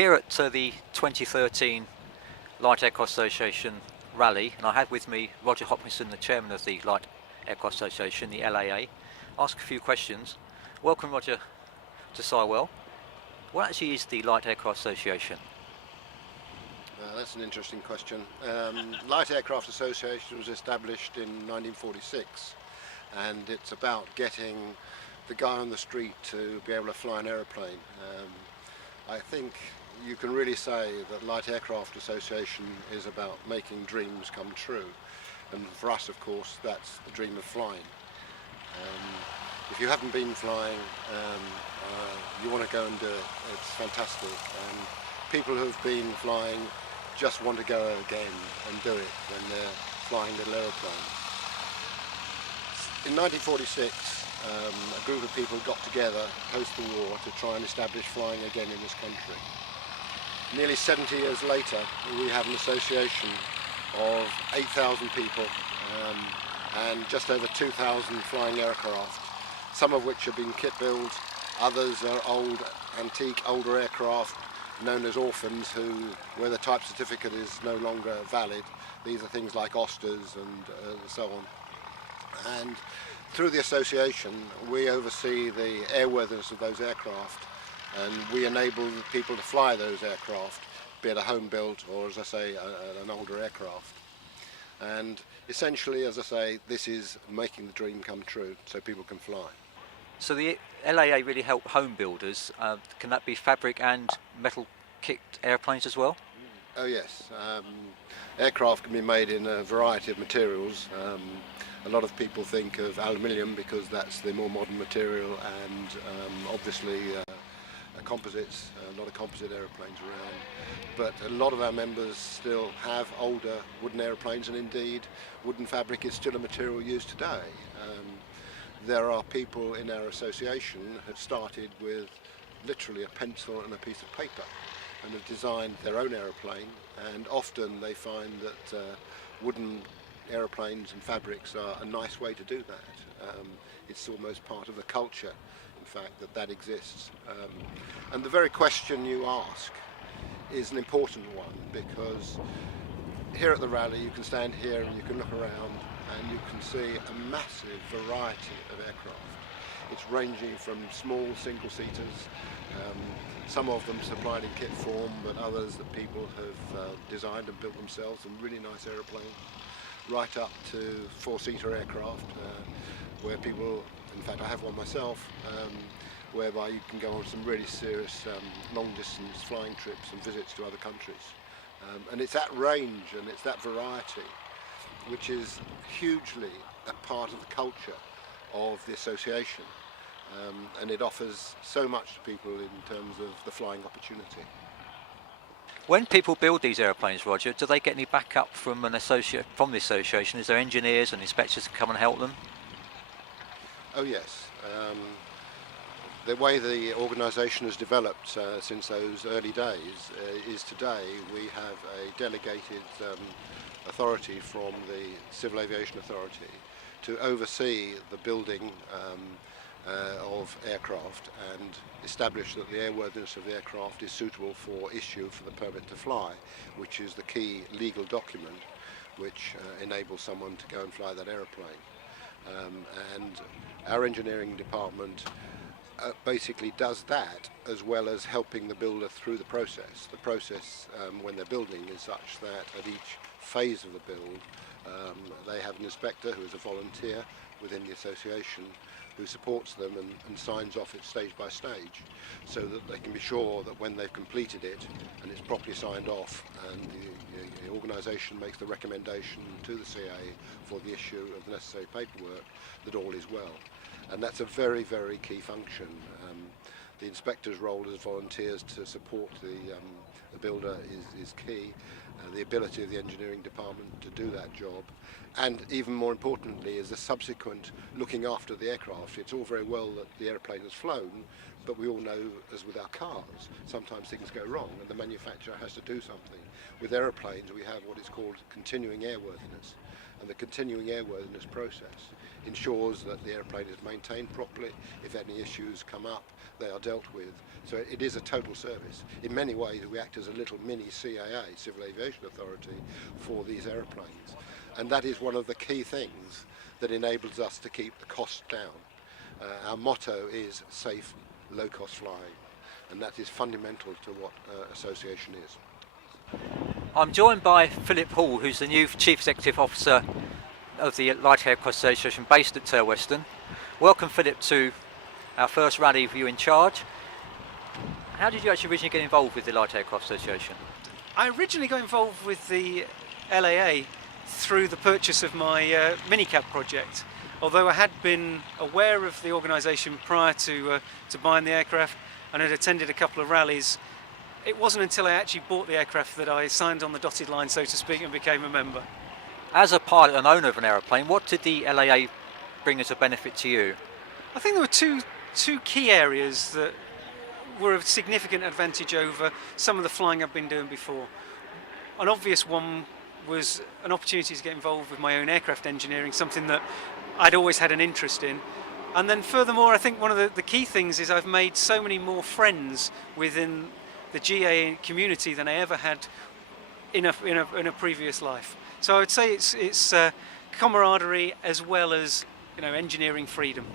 here at the 2013 Light Aircraft Association rally, and I have with me Roger Hopkinson, the chairman of the Light Aircraft Association, the LAA. Ask a few questions. Welcome, Roger, to Sywell. What actually is the Light Aircraft Association? That's an interesting question. Light Aircraft Association was established in 1946, and it's about getting the guy on the street to be able to fly an aeroplane. I think you can really say that Light Aircraft Association is about making dreams come true, and for us, of course, that's the dream of flying. If you haven't been flying, you want to go and do it. It's fantastic, and people who've been flying just want to go again and do it when they're flying little aeroplanes. In 1946, a group of people got together post the war to try and establish flying again in this country. Nearly 70 years later, we have an association of 8,000 people and just over 2,000 flying aircraft, some of which have been kit built, others are old, antique, older aircraft known as orphans, where the type certificate is no longer valid. These are things like Osters and so on. And through the association, we oversee the airworthiness of those aircraft, and we enable people to fly those aircraft, be it a home built or, as I say, an older aircraft. And essentially, as I say, this is making the dream come true so people can fly. So the LAA really help home builders. Can that be fabric and metal kicked airplanes as well? Oh yes, aircraft can be made in a variety of materials. A lot of people think of aluminium because that's the more modern material, and obviously composites, a lot of composite aeroplanes around. But a lot of our members still have older wooden aeroplanes, and indeed wooden fabric is still a material used today. There are people in our association who have started with literally a pencil and a piece of paper and have designed their own aeroplane, and often they find that wooden aeroplanes and fabrics are a nice way to do that. It's almost part of the culture, in fact, that exists. And the very question you ask is an important one, because here at the rally you can stand here and you can look around and you can see a massive variety of aircraft. It's ranging from small single-seaters, some of them supplied in kit form, but others that people have designed and built themselves, some really nice aeroplanes, right up to four-seater aircraft, where people, in fact I have one myself, whereby you can go on some really serious long-distance flying trips and visits to other countries. And it's that range and it's that variety which is hugely a part of the culture of the association, and it offers so much to people in terms of the flying opportunity. When people build these airplanes, Roger, do they get any backup from the association? Is there engineers and inspectors to come and help them? Oh yes. The way the organisation has developed since those early days is today we have a delegated authority from the Civil Aviation Authority to oversee the building of aircraft and establish that the airworthiness of the aircraft is suitable for issue for the permit to fly, which is the key legal document which enables someone to go and fly that aeroplane. And our engineering department basically does that, as well as helping the builder through the process. The process when they're building is such that at each phase of the build they have an inspector who is a volunteer within the association who supports them and signs off it stage by stage, so that they can be sure that when they've completed it and it's properly signed off and the organisation makes the recommendation to the CA for the issue of the necessary paperwork, that all is well. And that's a very, very key function. The inspector's role as volunteers to support the builder is key. The ability of the engineering department to do that job, and even more importantly is the subsequent looking after the aircraft. It's all very well that the airplane has flown, but we all know, as with our cars, sometimes things go wrong and the manufacturer has to do something. With airplanes we have what is called continuing airworthiness, and the continuing airworthiness process ensures that the airplane is maintained properly. If any issues come up, they are dealt with. So it is a total service. In many ways, we act as a little mini CAA, Civil Aviation Authority, for these airplanes. And that is one of the key things that enables us to keep the cost down. Our motto is safe, low-cost flying, and that is fundamental to what association is. I'm joined by Philip Hall, who's the new Chief Executive Officer of the Light Aircraft Association based at Turweston. Welcome, Philip, to our first rally with you in charge. How did you actually originally get involved with the Light Aircraft Association? I originally got involved with the LAA through the purchase of my minicab project. Although I had been aware of the organisation prior to buying the aircraft and had attended a couple of rallies, it wasn't until I actually bought the aircraft that I signed on the dotted line, so to speak, and became a member. As a pilot and owner of an aeroplane, what did the LAA bring as a benefit to you? I think there were two key areas that were of significant advantage over some of the flying I've been doing before. An obvious one was an opportunity to get involved with my own aircraft engineering, something that I'd always had an interest in. And then furthermore, I think one of the key things is I've made so many more friends within the GA community than I ever had in a previous life. So I would say it's camaraderie as well as, you know, engineering freedom.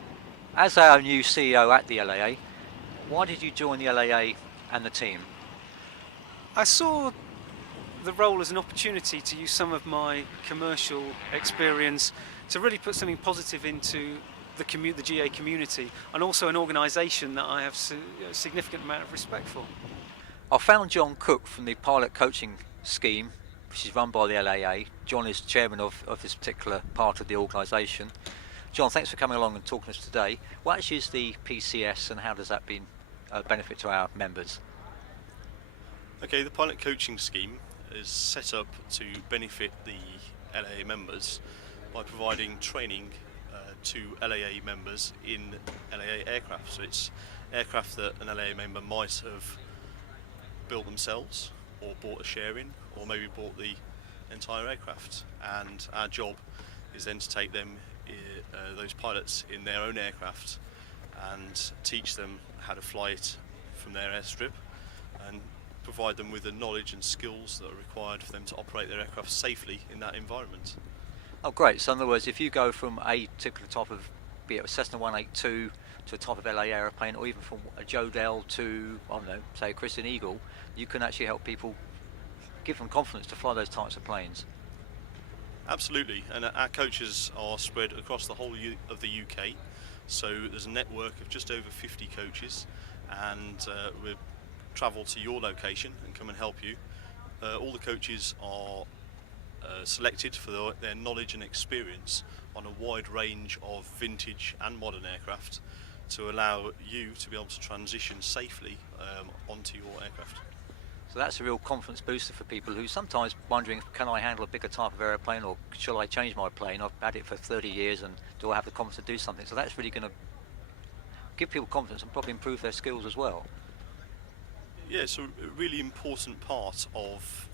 As our new CEO at the LAA, why did you join the LAA and the team? I saw the role as an opportunity to use some of my commercial experience to really put something positive into the GA community, and also an organisation that I have a significant amount of respect for. I found John Cooke from the pilot coaching scheme, which is run by the LAA. John is chairman of this particular part of the organisation. John, thanks for coming along and talking to us today. What actually is the PCS and how does that benefit to our members? Okay, the pilot coaching scheme is set up to benefit the LAA members by providing training to LAA members in LAA aircraft. So it's aircraft that an LAA member might have built themselves or bought a share in, or maybe bought the entire aircraft, and our job is then to take them, those pilots, in their own aircraft and teach them how to fly it from their airstrip and provide them with the knowledge and skills that are required for them to operate their aircraft safely in that environment. Oh great, so in other words, if you go from a particular type of, be it a Cessna 182 to a type of LA aeroplane, or even from a Jodel to, I don't know, say a Christian Eagle, you can actually help people, give them confidence to fly those types of planes. Absolutely, and our coaches are spread across the whole of the UK, so there's a network of just over 50 coaches, and we'll travel to your location and come and help you. All the coaches are selected for their knowledge and experience on a wide range of vintage and modern aircraft to allow you to be able to transition safely onto your aircraft. So that's a real confidence booster for people who sometimes wondering, can I handle a bigger type of aeroplane, or shall I change my plane? I've had it for 30 years and do I have the confidence to do something? So that's really going to give people confidence and probably improve their skills as well. Yeah, it's a really important part of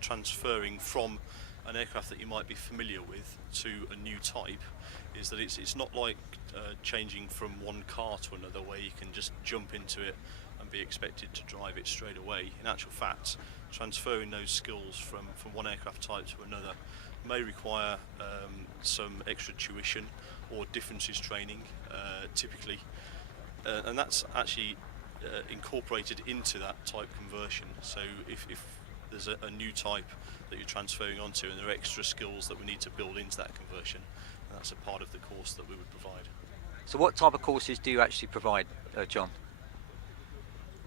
transferring from an aircraft that you might be familiar with to a new type, is that it's not like changing from one car to another where you can just jump into it and be expected to drive it straight away. In actual fact, transferring those skills from one aircraft type to another may require some extra tuition or differences training typically, and that's actually incorporated into that type conversion. So if there's a new type that you're transferring onto and there are extra skills that we need to build into that conversion, that's a part of the course that we would provide. So what type of courses do you actually provide, John?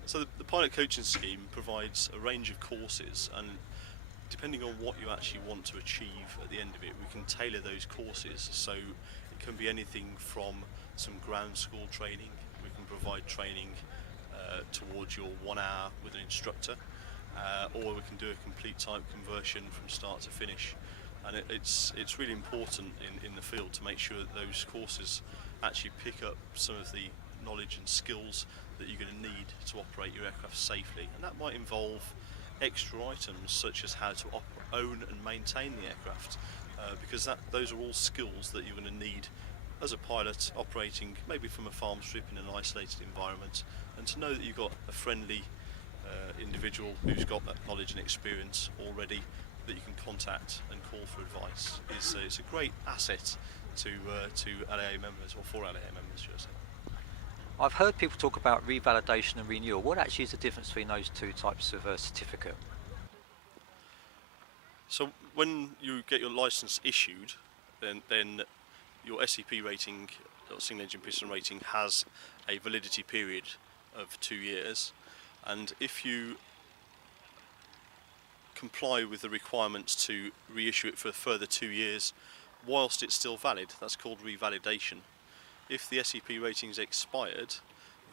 So the pilot coaching scheme provides a range of courses, and depending on what you actually want to achieve at the end of it, we can tailor those courses. So it can be anything from some ground school training. We can provide training towards your 1 hour with an instructor, or we can do a complete type conversion from start to finish. And it's really important in the field to make sure that those courses actually pick up some of the knowledge and skills that you're going to need to operate your aircraft safely, and that might involve extra items such as how to own and maintain the aircraft, because those are all skills that you're going to need as a pilot operating maybe from a farm strip in an isolated environment, and to know that you've got a friendly individual who's got that knowledge and experience already that you can contact and call for advice it's a great asset to LAA members, or for LAA members, should I say. I've heard people talk about revalidation and renewal. What actually is the difference between those two types of certificate? So when you get your license issued, then your SCP rating, or single engine piston rating, has a validity period of 2 years, and if you comply with the requirements to reissue it for a further 2 years whilst it's still valid, that's called revalidation. If the SCP rating's expired,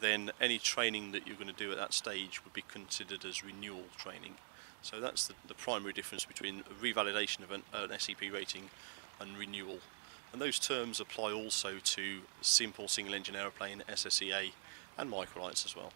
then any training that you're going to do at that stage would be considered as renewal training. So that's the primary difference between revalidation of an SCP rating and renewal. And those terms apply also to simple single engine aeroplane, SSEA and microlights as well.